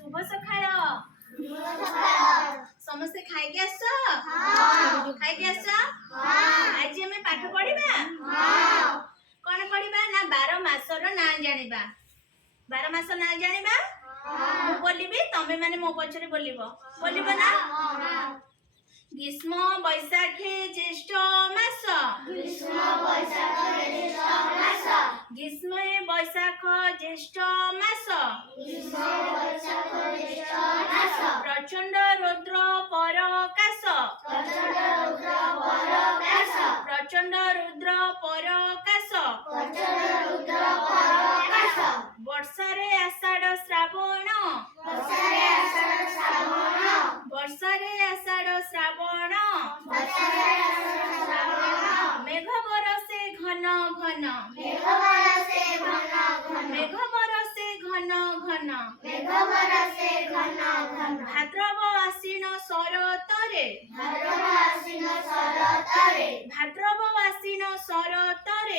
शुभ सकाळ समस्ते खाई आस खाई आस आज आम पाठ पढ़ा कौन पढ़ा ना 12 मासर ना जानिबा 12 मास ना जानिबा मु बोलिबी तमे माने मो पछरे बोलिबो ना ग्रीष्म बैशाखे ज्येष्ठ मास ग्रीष्म बैशाख ज्येष्ठ मास प्रचंड रौद्र परकाश प्रचंड रुद्र परकाश वर्षारे आषाढ़ श्रावण वर्षारे आषाढ़ श्रावण मेघ बरसे घन घन मेघ बरसे घन घन भाद्रव आश्विन शरतरे भाद्रव आश्विन शरतरे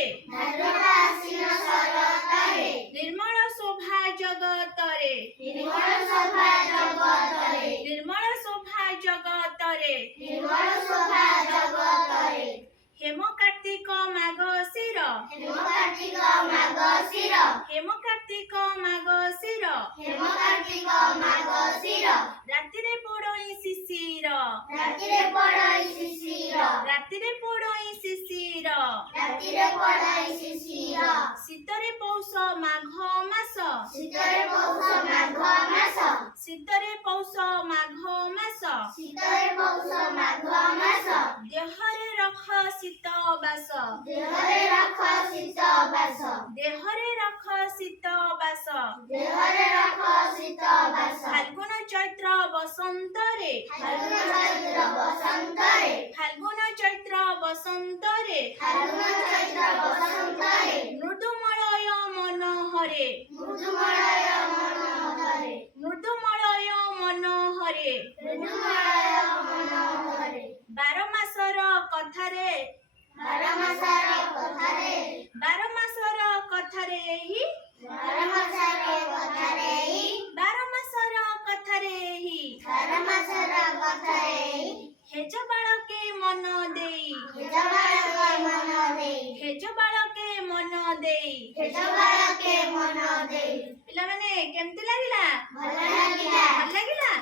निर्मल शोभा जगतरे निर्मल शोभा जगतरे हेम कार्तिक माघशिर हेम कार्तिक माघशिर रातिरे पड़ई शिशिर रातिरे पड़ई शिशिर शीतरे पौष माघ मास शीतरे पौष माघ मास देहरे रख शीत बास देहरे रख शीत बास फाल्गुन चैत्र बसंतरे फाल्गुन चैत्र बसंतरे मृदुमलय मनोहरे मृदुमलय मनोहरे 12 मासर कथारे 12 मासर कथारे ही 12 मासर कथारे हेज बालके मन देई हेज बालके मन देई पिला माने केमती लागिला भल लागिला